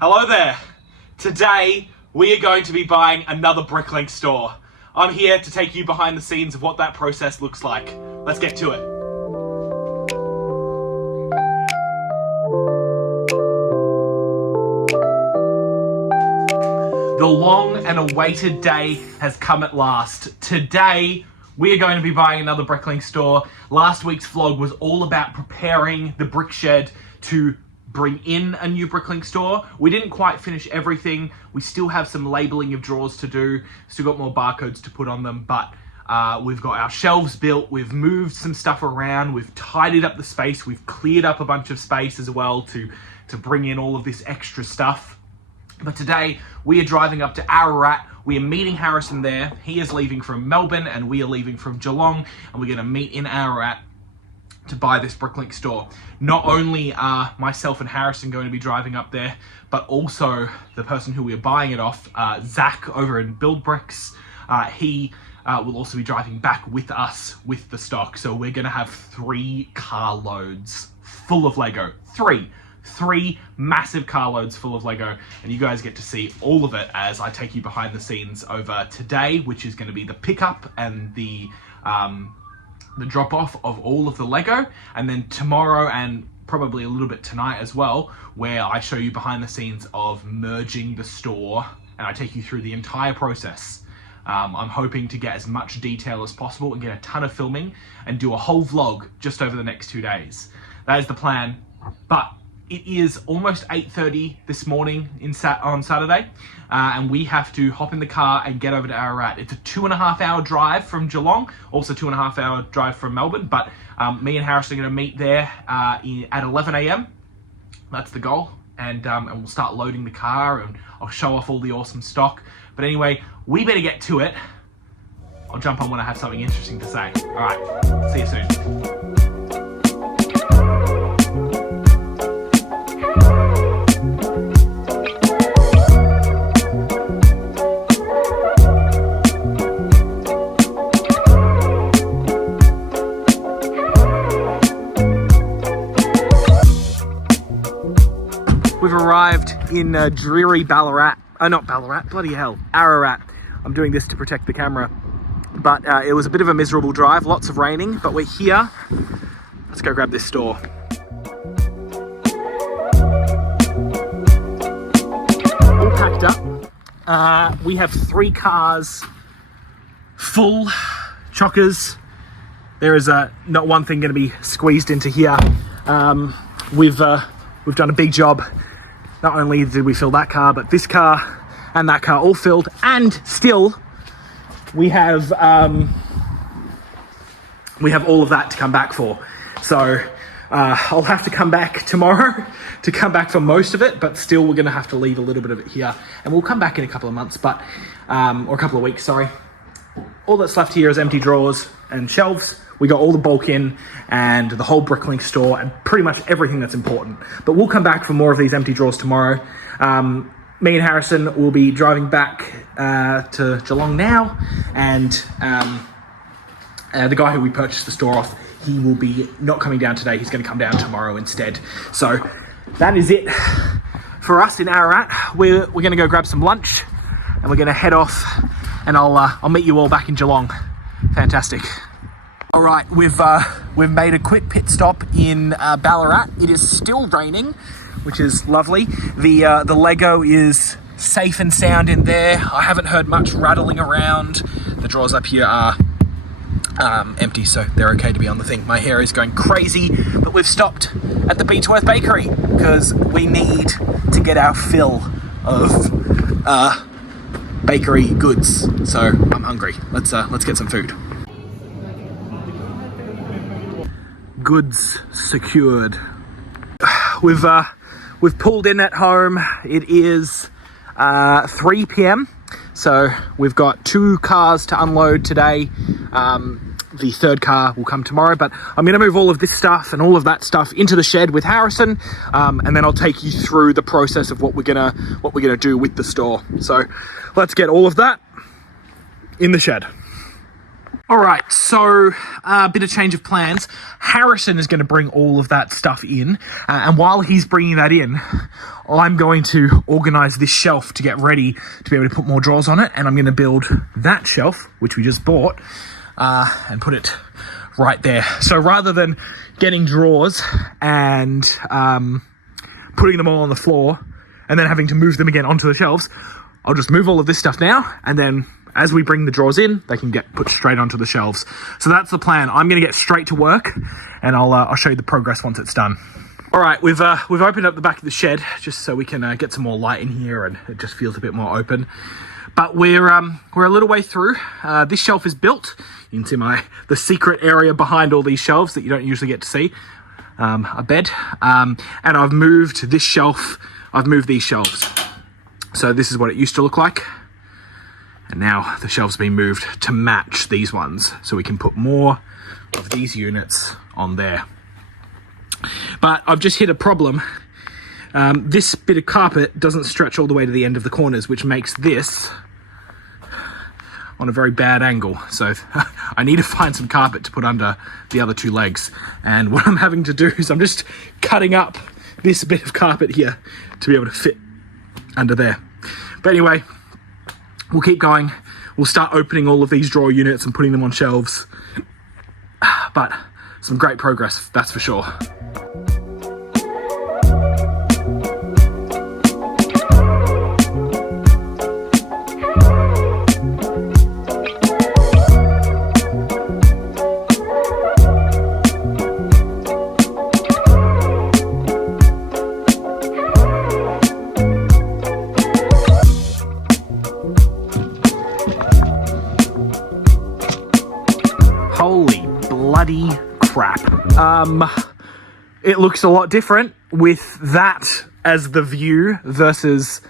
Hello there. Today we are going to be buying another Bricklink store. I'm here to take you behind the scenes of what that process looks like. Let's get to it. The long and awaited day has come at last. Today we are going to be buying another Bricklink store. Last week's vlog was all about preparing the BrickShed to bring in a new Bricklink store. We didn't quite finish everything. We still have some labeling of drawers to do. Still got more barcodes to put on them, but we've got our shelves built. We've moved some stuff around. We've tidied up the space. We've cleared up a bunch of space as well to bring in all of this extra stuff. But today we are driving up to Ararat. We are meeting Harrison there. He is leaving from Melbourne and we are leaving from Geelong, and we're going to meet in Ararat to buy this Bricklink store. Not only are myself and Harrison going to be driving up there, but also the person who we're buying it off, Zach over in Build Bricks, he will also be driving back with us with the stock. So we're gonna have 3 carloads full of Lego. Three massive carloads full of Lego, and you guys get to see all of it as I take you behind the scenes over today, which is going to be the pickup and the drop off of all of the Lego, and then tomorrow and probably a little bit tonight as well, where I show you behind the scenes of merging the store and I take you through the entire process. I'm hoping to get as much detail as possible and get a ton of filming and do a whole vlog just over the next 2 days. That is the plan, but it is almost 8:30 this morning on Saturday, and we have to hop in the car and get over to Ararat. It's a 2.5 hour drive from Geelong, also 2.5 hour drive from Melbourne, but me and Harrison are going to meet there at 11 a.m. That's the goal, and we'll start loading the car and I'll show off all the awesome stock. But anyway, we better get to it. I'll jump on when I have something interesting to say. All right, see you soon. We've arrived in dreary Ballarat. Not Ballarat, bloody hell, Ararat. I'm doing this to protect the camera. But it was a bit of a miserable drive, lots of raining, but we're here. Let's go grab this store. All packed up. We have 3 cars full, chockers. There is not one thing going to be squeezed into here. We've done a big job. Not only did we fill that car, but this car and that car all filled, and still we have all of that to come back for. So I'll have to come back tomorrow to come back for most of it, but still we're going to have to leave a little bit of it here, and we'll come back in a couple of months, but or a couple of weeks, sorry. All that's left here is empty drawers and shelves. We got all the bulk in and the whole Bricklink store and pretty much everything that's important. But we'll come back for more of these empty drawers tomorrow. Me and Harrison will be driving back to Geelong now, and the guy who we purchased the store off, he will be not coming down today. He's going to come down tomorrow instead. So that is it for us in Ararat. We're going to go grab some lunch and we're going to head off, and I'll meet you all back in Geelong. Fantastic. All right, we've made a quick pit stop in Ballarat. It is still raining, which is lovely. The Lego is safe and sound in there. I haven't heard much rattling around. The drawers up here are empty, so they're okay to be on the thing. My hair is going crazy, but we've stopped at the Beechworth Bakery because we need to get our fill of bakery goods. So I'm hungry. Let's get some food. Goods secured. We've pulled in at home. It is 3 p.m. So we've got 2 cars to unload today. The 3rd car will come tomorrow, but I'm going to move all of this stuff and all of that stuff into the shed with Harrison, and then I'll take you through the process of what we're gonna do with the store. So let's get all of that in the shed. All right, so a bit of change of plans. Harrison is going to bring all of that stuff in, and while he's bringing that in, I'm going to organise this shelf to get ready to be able to put more drawers on it, and I'm going to build that shelf, which we just bought, and put it right there. So rather than getting drawers and putting them all on the floor and then having to move them again onto the shelves, I'll just move all of this stuff now, and then as we bring the drawers in, they can get put straight onto the shelves. So that's the plan. I'm going to get straight to work, and I'll show you the progress once it's done. All right, we've opened up the back of the shed just so we can get some more light in here, and it just feels a bit more open. But we're a little way through. This shelf is built into the secret area behind all these shelves that you don't usually get to see. A bed, and I've moved this shelf. I've moved these shelves. So this is what it used to look like. And now the shelves have been moved to match these ones, so we can put more of these units on there. But I've just hit a problem. This bit of carpet doesn't stretch all the way to the end of the corners, which makes this on a very bad angle. So I need to find some carpet to put under the other two legs. And what I'm having to do is I'm just cutting up this bit of carpet here to be able to fit under there. But anyway, we'll keep going. We'll start opening all of these drawer units and putting them on shelves. But some great progress, that's for sure. Holy bloody crap. It looks a lot different with that as the view versus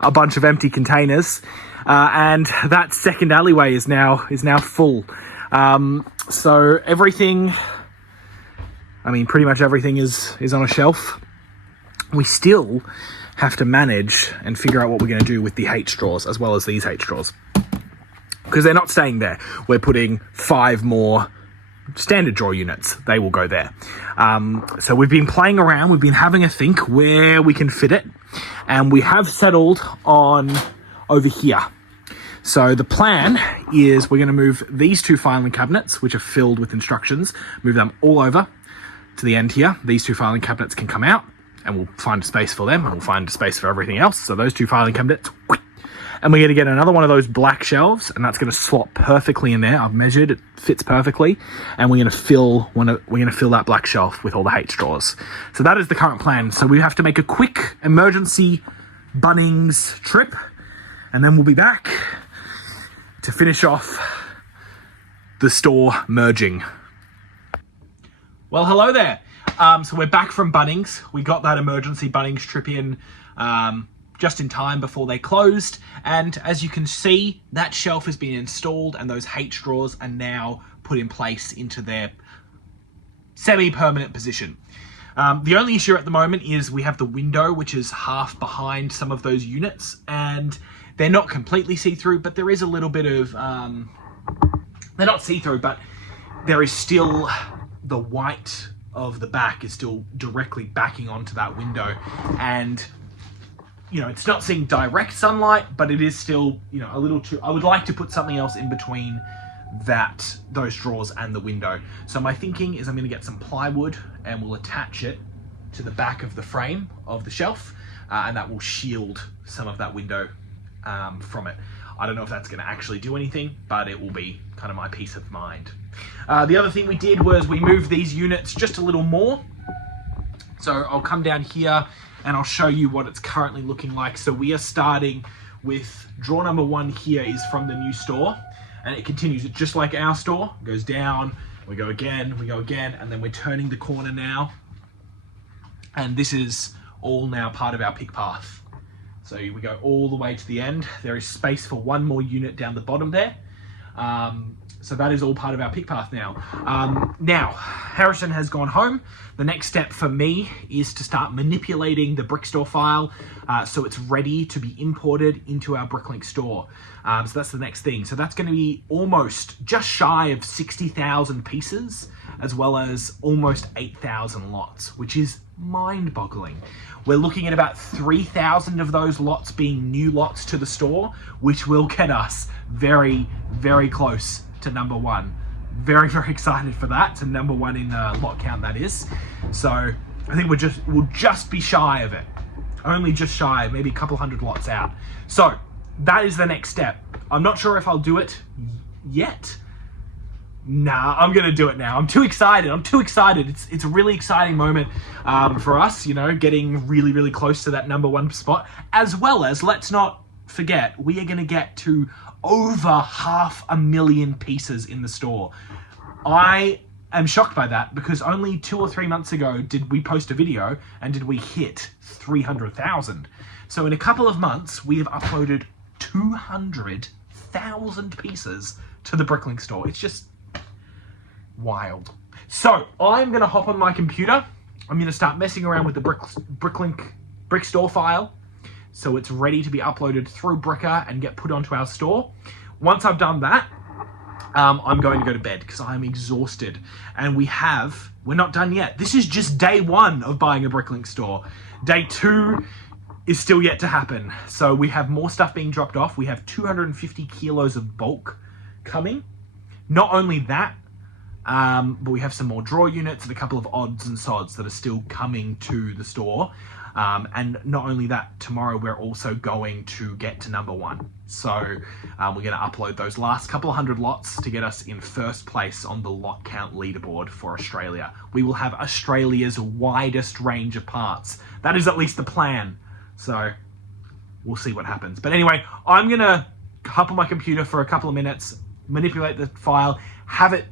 a bunch of empty containers. And that second alleyway is now full. So everything, pretty much everything is on a shelf. We still have to manage and figure out what we're going to do with the H drawers as well as these H drawers. Because they're not staying there. We're putting 5 more standard drawer units. They will go there. So we've been playing around. We've been having a think where we can fit it. And we have settled on over here. So the plan is we're going to move these 2 filing cabinets, which are filled with instructions, move them all over to the end here. These 2 filing cabinets can come out, and we'll find a space for them, and we'll find a space for everything else. So those 2 filing cabinets, and we're going to get another one of those black shelves, and that's going to slot perfectly in there. I've measured, it fits perfectly, and we're going to fill that black shelf with all the H drawers. So that is the current plan. So we have to make a quick emergency Bunnings trip, and then we'll be back to finish off the store merging. Well, hello there. So we're back from Bunnings. We got that emergency Bunnings trip in just in time before they closed. And as you can see, that shelf has been installed and those H drawers are now put in place into their semi-permanent position. The only issue at the moment is we have the window, which is half behind some of those units, and they're not completely see-through, but there is a little bit of, they're not see-through, but there is still the white of the back is still directly backing onto that window. And, you know, it's not seeing direct sunlight, but it is still, you know, a little too, I would like to put something else in between those drawers and the window. So my thinking is I'm going to get some plywood and we'll attach it to the back of the frame of the shelf, and that will shield some of that window from it. I don't know if that's going to actually do anything, but it will be kind of my peace of mind. The other thing we did was we moved these units just a little more. So I'll come down here and I'll show you what it's currently looking like. So we are starting with drawer number 1 here is from the new store, and it continues. It's just like our store. It goes down, we go again, and then we're turning the corner now. And this is all now part of our pick path. So we go all the way to the end. There is space for 1 more unit down the bottom there. So that is all part of our pick path now. Now, Harrison has gone home. The next step for me is to start manipulating the Brickstore file so it's ready to be imported into our Bricklink store. So that's the next thing. So that's going to be almost just shy of 60,000 pieces, as well as almost 8,000 lots, which is mind-boggling. We're looking at about 3,000 of those lots being new lots to the store, which will get us very, very close to number one. Very, very excited for that. To number one in lot count, that is. So I think we'll just be shy of it. Only just shy, maybe a couple hundred lots out. So that is the next step. I'm not sure if I'll do it yet. Nah, I'm gonna do it now. I'm too excited. It's a really exciting moment for us, you know, getting really, really close to that number one spot. As well as, let's not forget, we are gonna get to over 500,000 pieces in the store. I am shocked by that because only 2 or 3 months ago did we post a video and did we hit 300,000. So in a couple of months, we have uploaded 200,000 pieces to the Bricklink store. It's just wild. So I'm going to hop on my computer. I'm going to start messing around with the Bricklink Brickstore file so it's ready to be uploaded through Bricker and get put onto our store. Once I've done that, I'm going to go to bed because I'm exhausted. And we're not done yet. This is just day one of buying a Bricklink store. Day two is still yet to happen. So we have more stuff being dropped off. We have 250 kilos of bulk coming. Not only that, but we have some more drawer units and a couple of odds and sods that are still coming to the store. And not only that, tomorrow we're also going to get to number one. So we're going to upload those last couple of hundred lots to get us in first place on the lot count leaderboard for Australia. We will have Australia's widest range of parts. That is at least the plan. So we'll see what happens. But anyway, I'm going to hop on my computer for a couple of minutes, manipulate the file, have it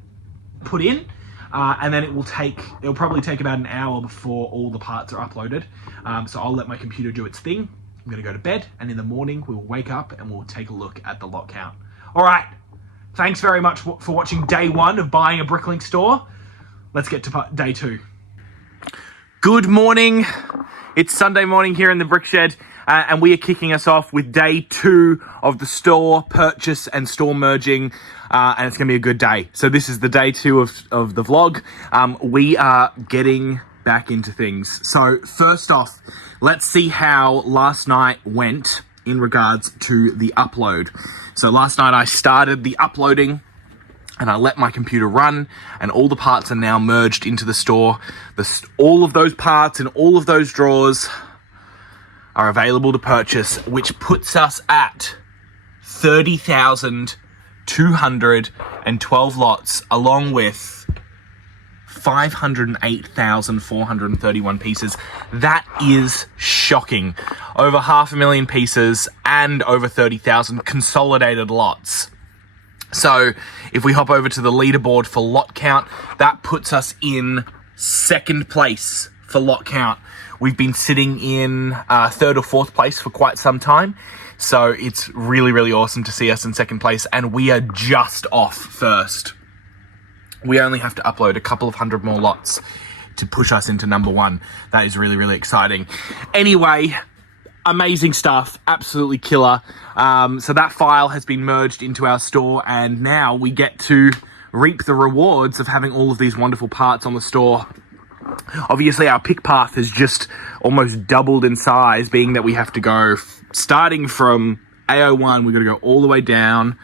put in, and then it'll probably take about an hour before all the parts are uploaded. So I'll let my computer do its thing. I'm going to go to bed, and in the morning we'll wake up and we'll take a look at the lot count. All right, thanks very much for watching day one of buying a Bricklink store. Let's get to day two. Good morning. It's Sunday morning here in the BrickShed, and we are kicking us off with day two of the store purchase and store merging, and it's going to be a good day. So this is the day two of the vlog. We are getting back into things. So first off, let's see how last night went in regards to the upload. So last night I started the uploading and I let my computer run, and all the parts are now merged into the store. All of those parts and all of those drawers are available to purchase, which puts us at 30,212 lots, along with 508,431 pieces. That is shocking. Over 500,000 pieces and over 30,000 consolidated lots. So if we hop over to the leaderboard for lot count, that puts us in second place for lot count. We've been sitting in third or fourth place for quite some time. So it's really, really awesome to see us in second place, and we are just off first. We only have to upload a couple of hundred more lots to push us into number one. That is really, really exciting. Anyway, amazing stuff, absolutely killer. So that file has been merged into our store, and now we get to reap the rewards of having all of these wonderful parts on the store. Obviously, our pick path has just almost doubled in size, being that we have to go, starting from AO1, we've got to go all the way down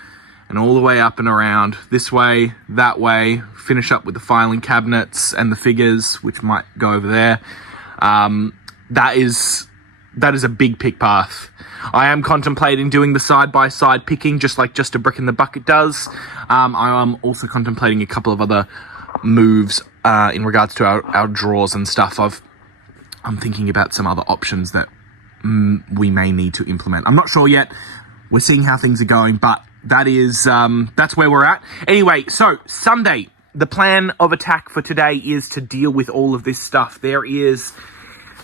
and all the way up and around, this way, that way, finish up with the filing cabinets and the figures, which might go over there. That is a big pick path. I am contemplating doing the side-by-side picking, just like Just a Brick in the Bucket does. I am also contemplating a couple of other moves in regards to our drawers and stuff. I'm thinking about some other options that we may need to implement. I'm not sure yet. We're seeing how things are going, but that's where we're at. Anyway, so Sunday, the plan of attack for today is to deal with all of this stuff. There is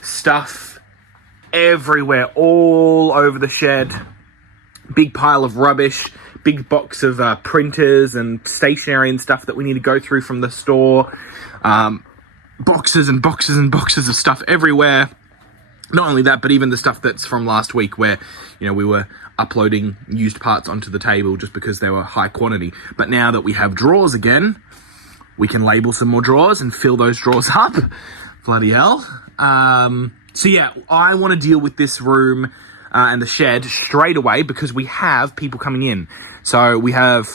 stuff everywhere, all over the shed. Big pile of rubbish, big box of printers and stationery and stuff that we need to go through from the store. Boxes and boxes and boxes of stuff everywhere. Not only that, but even the stuff that's from last week where, we were uploading used parts onto the table just because they were high quantity. But now that we have drawers again, we can label some more drawers and fill those drawers up. Bloody hell. So yeah, I want to deal with this room and the shed straight away because we have people coming in. So we have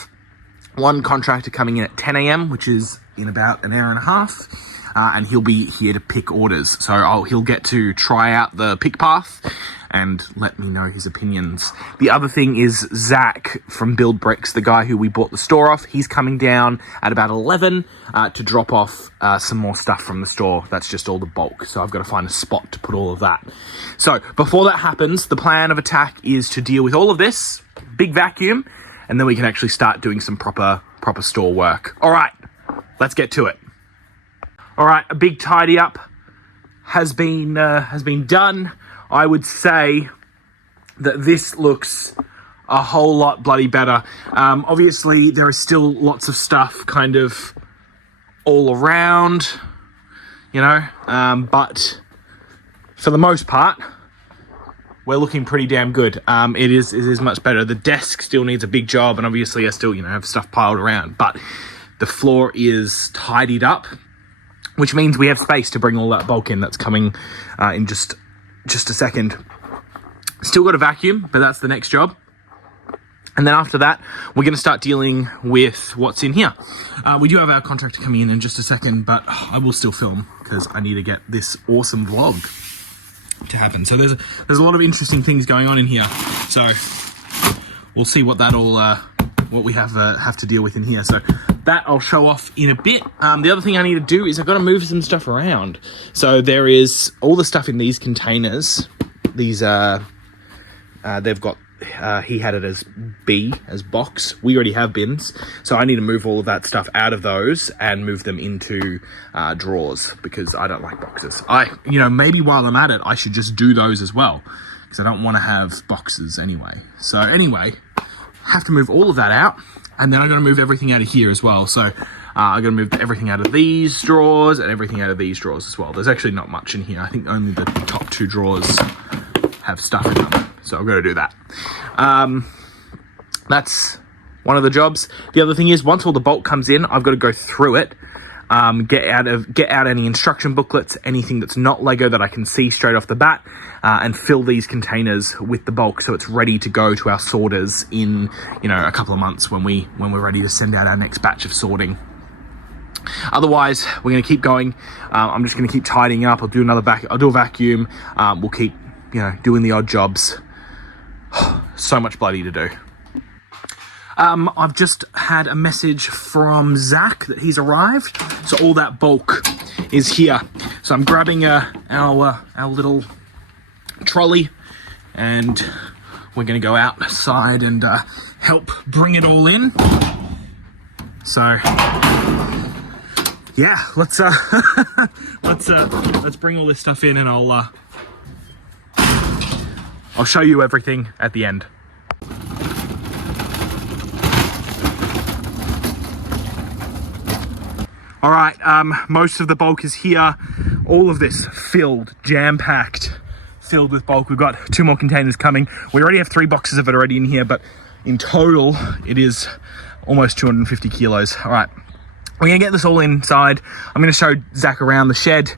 one contractor coming in at 10 a.m., which is in about an hour and a half. And he'll be here to pick orders. So he'll get to try out the pick path and let me know his opinions. The other thing is Zach from Build Bricks, the guy who we bought the store off. He's coming down at about 11 to drop off some more stuff from the store. That's just all the bulk. So I've got to find a spot to put all of that. So before that happens, the plan of attack is to deal with all of this, big vacuum, and then we can actually start doing some proper store work. All right, let's get to it. All right, a big tidy up has been done. I would say that this looks a whole lot bloody better. Obviously, there is still lots of stuff kind of all around, but for the most part, we're looking pretty damn good. It is much better. The desk still needs a big job, and obviously I still, have stuff piled around, but the floor is tidied up, which means we have space to bring all that bulk in that's coming in just a second. Still got a vacuum, but that's the next job. And then after that, we're going to start dealing with what's in here. We do have our contractor coming in just a second, but I will still film because I need to get this awesome vlog to happen. So there's a lot of interesting things going on in here. So we'll see what that all what we have to deal with in here. So that I'll show off in a bit. The other thing I need to do is I've got to move some stuff around. So there is all the stuff in these containers. These they've got he had it as B, as box. We already have bins, so I need to move all of that stuff out of those and move them into drawers because I don't like boxes. Maybe while I'm at it, I should just do those as well because I don't want to have boxes anyway. So anyway, have to move all of that out, and then I'm going to move everything out of here as well. So I'm going to move everything out of these drawers and everything out of these drawers as well. There's actually not much in here. I think only the top two drawers have stuff in them, so I've got to do that. That's one of the jobs. The other thing is, once all the bulk comes in, I've got to go through it, get out any instruction booklets, anything that's not Lego that I can see straight off the bat, and fill these containers with the bulk so it's ready to go to our sorters in a couple of months when we're ready to send out our next batch of sorting. Otherwise, we're going to keep going. I'm just going to keep tidying up. I'll do a vacuum. We'll keep doing the odd jobs. So much bloody to do. I've just had a message from Zach that he's arrived. So all that bulk is here. So I'm grabbing our little trolley and we're going to go outside and help bring it all in. So yeah, let's bring all this stuff in and I'll show you everything at the end. All right, most of the bulk is here. All of this filled, jam-packed, filled with bulk. We've got 2 more containers coming. We already have 3 boxes of it already in here, but in total, it is almost 250 kilos. All right, we're gonna get this all inside. I'm gonna show Zach around the shed,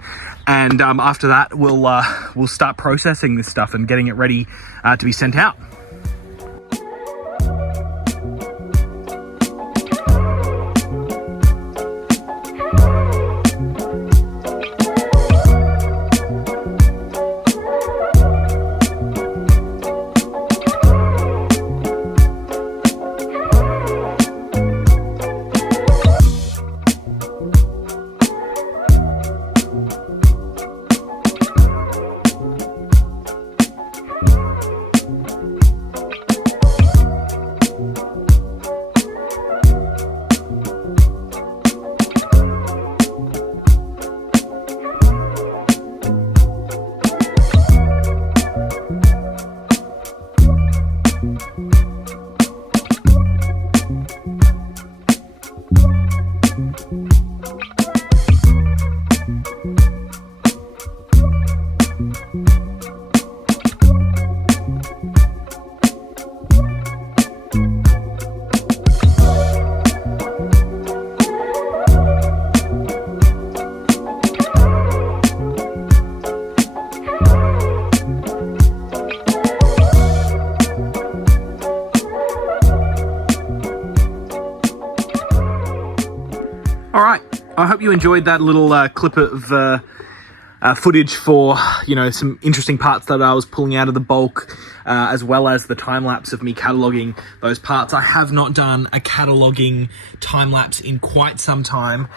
and after that, we'll start processing this stuff and getting it ready to be sent out. I hope you enjoyed that little clip of footage for, you know, some interesting parts that I was pulling out of the bulk, as well as the time lapse of me cataloging those parts. I have not done a cataloging time lapse in quite some time.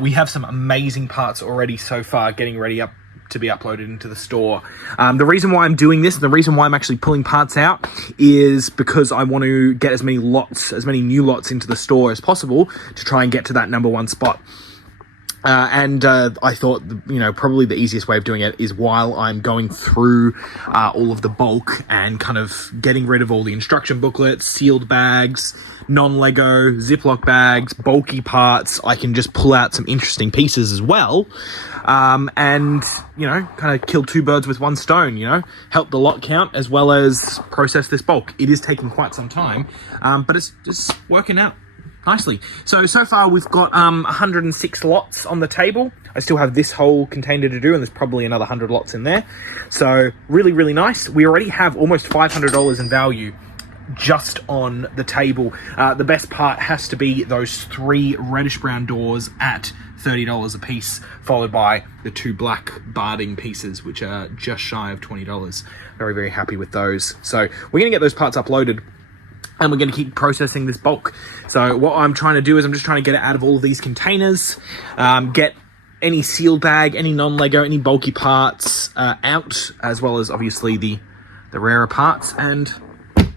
We have some amazing parts already so far getting ready up to be uploaded into the store. The reason why I'm doing this, and the reason why I'm actually pulling parts out, is because I want to get as many new lots into the store as possible to try and get to that #1 spot. I thought, you know, probably the easiest way of doing it is while I'm going through all of the bulk and kind of getting rid of all the instruction booklets, sealed bags, non-Lego, Ziploc bags, bulky parts, I can just pull out some interesting pieces as well. And, you know, kind of kill two birds with one stone, you know, help the lot count as well as process this bulk. It is taking quite some time, but it's just working out nicely. So far we've got 106 lots on the table. I still have this whole container to do, and there's probably another 100 lots in there. So really, really nice. We already have almost $500 in value just on the table. The best part has to be those 3 reddish brown doors at $30 a piece, followed by the 2 black barding pieces, which are just shy of $20. Very, very happy with those. So we're gonna get those parts uploaded, and we're going to keep processing this bulk. So what I'm trying to do is I'm just trying to get it out of all of these containers, get any sealed bag, any non-Lego, any bulky parts out, as well as obviously the rarer parts, and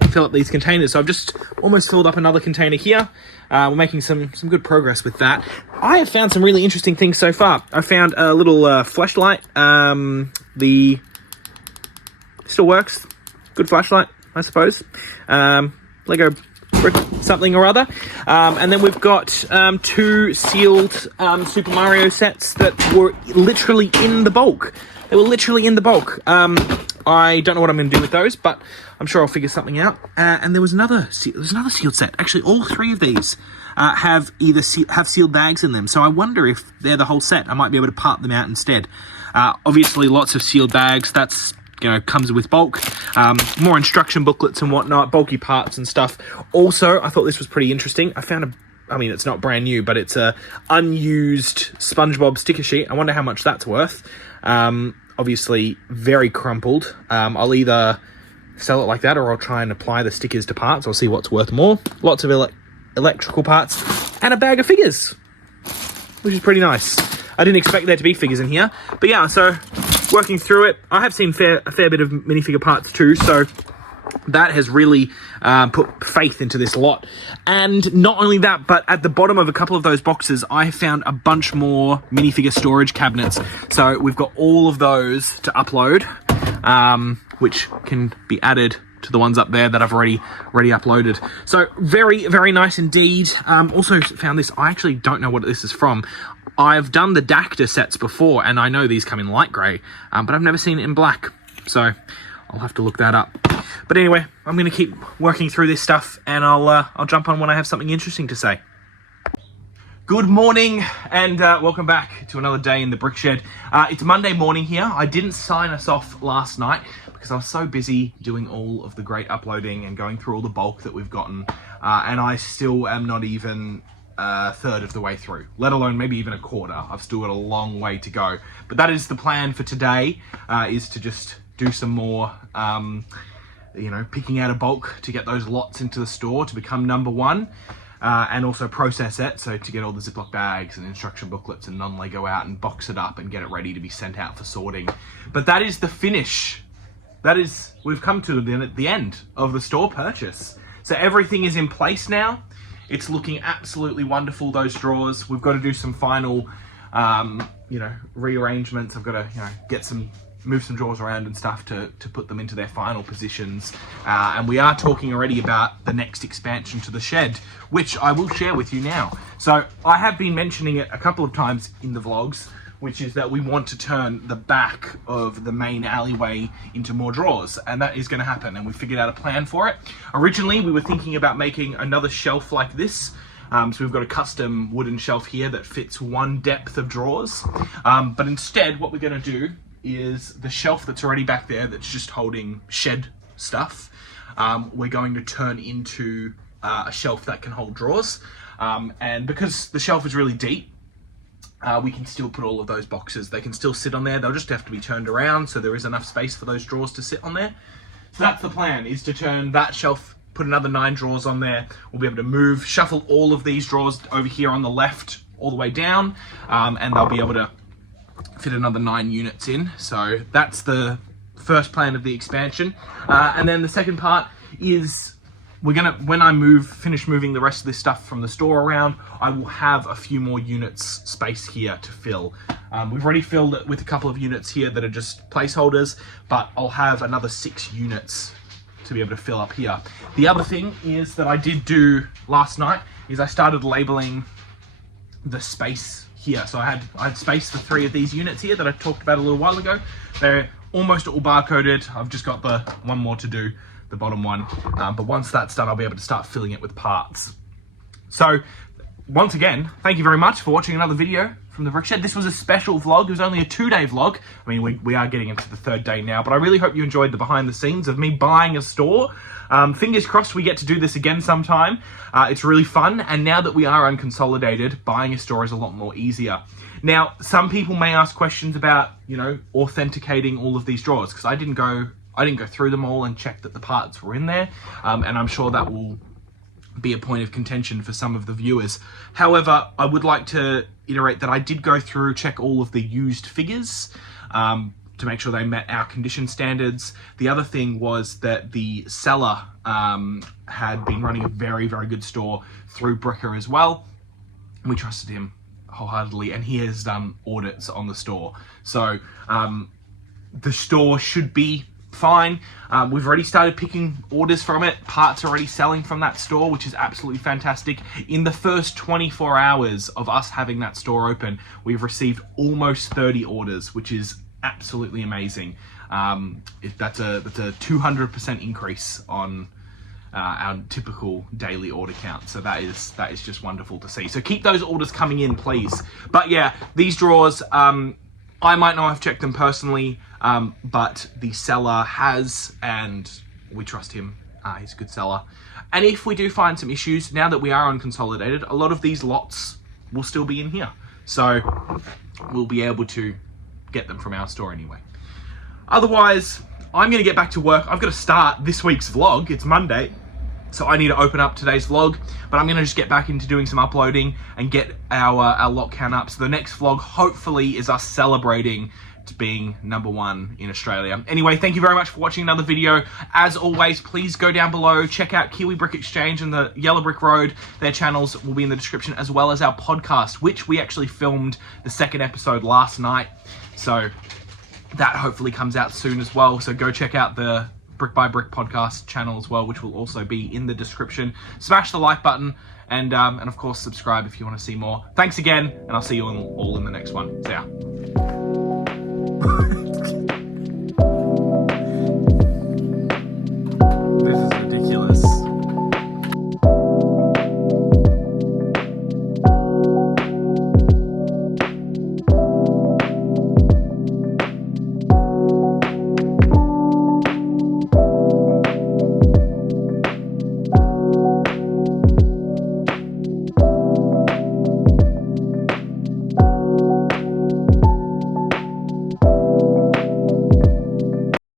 fill up these containers. So I've just almost filled up another container here. We're making some good progress with that. I have found some really interesting things so far. I found a little flashlight. The still works. Good flashlight, I suppose. Lego brick something or other. And then we've got 2 sealed Super Mario sets that were literally in the bulk. They were literally in the bulk. I don't know what I'm going to do with those, but I'm sure I'll figure something out. And there was another sealed set. Actually, all 3 of these have either have sealed bags in them. So I wonder if they're the whole set. I might be able to part them out instead. Obviously, lots of sealed bags. That's, you know, comes with bulk, more instruction booklets and whatnot, bulky parts and stuff. Also, I thought this was pretty interesting. I found I mean, it's not brand new, but it's a unused SpongeBob sticker sheet. I wonder how much that's worth. Obviously, very crumpled. I'll either sell it like that, or I'll try and apply the stickers to parts. I'll see what's worth more. Lots of electrical parts, and a bag of figures, which is pretty nice. I didn't expect there to be figures in here, but yeah, so working through it. I have seen a fair bit of minifigure parts too, so that has really put faith into this lot. And not only that, but at the bottom of a couple of those boxes, I found a bunch more minifigure storage cabinets. So we've got all of those to upload, which can be added to the ones up there that I've already uploaded. So very, very nice indeed. Also found this. I actually don't know what this is from. I've done the Dacta sets before, and I know these come in light grey, but I've never seen it in black, so I'll have to look that up. But anyway, I'm going to keep working through this stuff, and I'll jump on when I have something interesting to say. Good morning, and welcome back to another day in the BrickShed. It's Monday morning here. I didn't sign us off last night because I was so busy doing all of the great uploading and going through all the bulk that we've gotten, and I still am not even a third of the way through, let alone maybe even a quarter. I've still got a long way to go, but that is the plan for today, is to just do some more you know, picking out a bulk to get those lots into the store to become #1, and also process it, so to get all the Ziploc bags and instruction booklets and non-Lego out and box it up and get it ready to be sent out for sorting. But that is the finish. That is, we've come to the end of the store purchase. So everything is in place now. It's looking absolutely wonderful, those drawers. We've got to do some final, you know, rearrangements. I've got to, you know, move some drawers around and stuff to put them into their final positions. And we are talking already about the next expansion to the shed, which I will share with you now. So I have been mentioning it a couple of times in the vlogs, which is that we want to turn the back of the main alleyway into more drawers, and that is going to happen, and we figured out a plan for it. Originally, we were thinking about making another shelf like this. So we've got a custom wooden shelf here that fits 1 depth of drawers. But instead, what we're going to do is the shelf that's already back there that's just holding shed stuff, we're going to turn into a shelf that can hold drawers. And because the shelf is really deep, we can still put all of those boxes. They can still sit on there. They'll just have to be turned around so there is enough space for those drawers to sit on there. So that's the plan, is to turn that shelf, put another 9 drawers on there. We'll be able to move, shuffle all of these drawers over here on the left all the way down, and they'll be able to fit another 9 units in. So that's the first plan of the expansion. And then the second part is when I finish moving the rest of this stuff from the store around, I will have a few more units space here to fill. We've already filled it with a couple of units here that are just placeholders, but I'll have another 6 units to be able to fill up here. The other thing is that I did do last night is I started labeling the space here. So I had space for 3 of these units here that I talked about a little while ago. They're almost all barcoded. I've just got the one more to do, the bottom one. But once that's done, I'll be able to start filling it with parts. So once again, thank you very much for watching another video from the BrickShed. This was a special vlog. It was only a 2-day vlog. I mean, we are getting into the 3rd day now, but I really hope you enjoyed the behind the scenes of me buying a store. Fingers crossed we get to do this again sometime. It's really fun, and now that we are unconsolidated, buying a store is a lot more easier. Now, some people may ask questions about, authenticating all of these drawers, because I didn't go through them all and check that the parts were in there, and I'm sure that will be a point of contention for some of the viewers. However, I would like to iterate that I did go through, check all of the used figures to make sure they met our condition standards. The other thing was that the seller had been running a very, very good store through Bricker as well. We trusted him wholeheartedly, and he has done audits on the store. So the store should be fine. We've already started picking orders from it. Parts are already selling from that store, which is absolutely fantastic. In the first 24 hours of us having that store open, we've received almost 30 orders, which is absolutely amazing. That's a 200% increase on our typical daily order count. So that is just wonderful to see. So keep those orders coming in, please. But yeah, these drawers, I might not have checked them personally, but the seller has, and we trust him. He's a good seller. And if we do find some issues, now that we are unconsolidated, a lot of these lots will still be in here. So we'll be able to get them from our store anyway. Otherwise, I'm going to get back to work. I've got to start this week's vlog. It's Monday, so I need to open up today's vlog, but I'm going to just get back into doing some uploading and get our lot count up. So the next vlog hopefully is us celebrating to being #1 in Australia. Anyway, thank you very much for watching another video. As always, please go down below, check out Kiwi Brick Exchange and the Yellow Brick Road. Their channels will be in the description, as well as our podcast, which we actually filmed the 2nd episode last night. So that hopefully comes out soon as well. So go check out the Brick by Brick podcast channel as well, which will also be in the description. Smash the like button, and of course subscribe if you want to see more. Thanks again, and I'll see you all in the next one. See ya.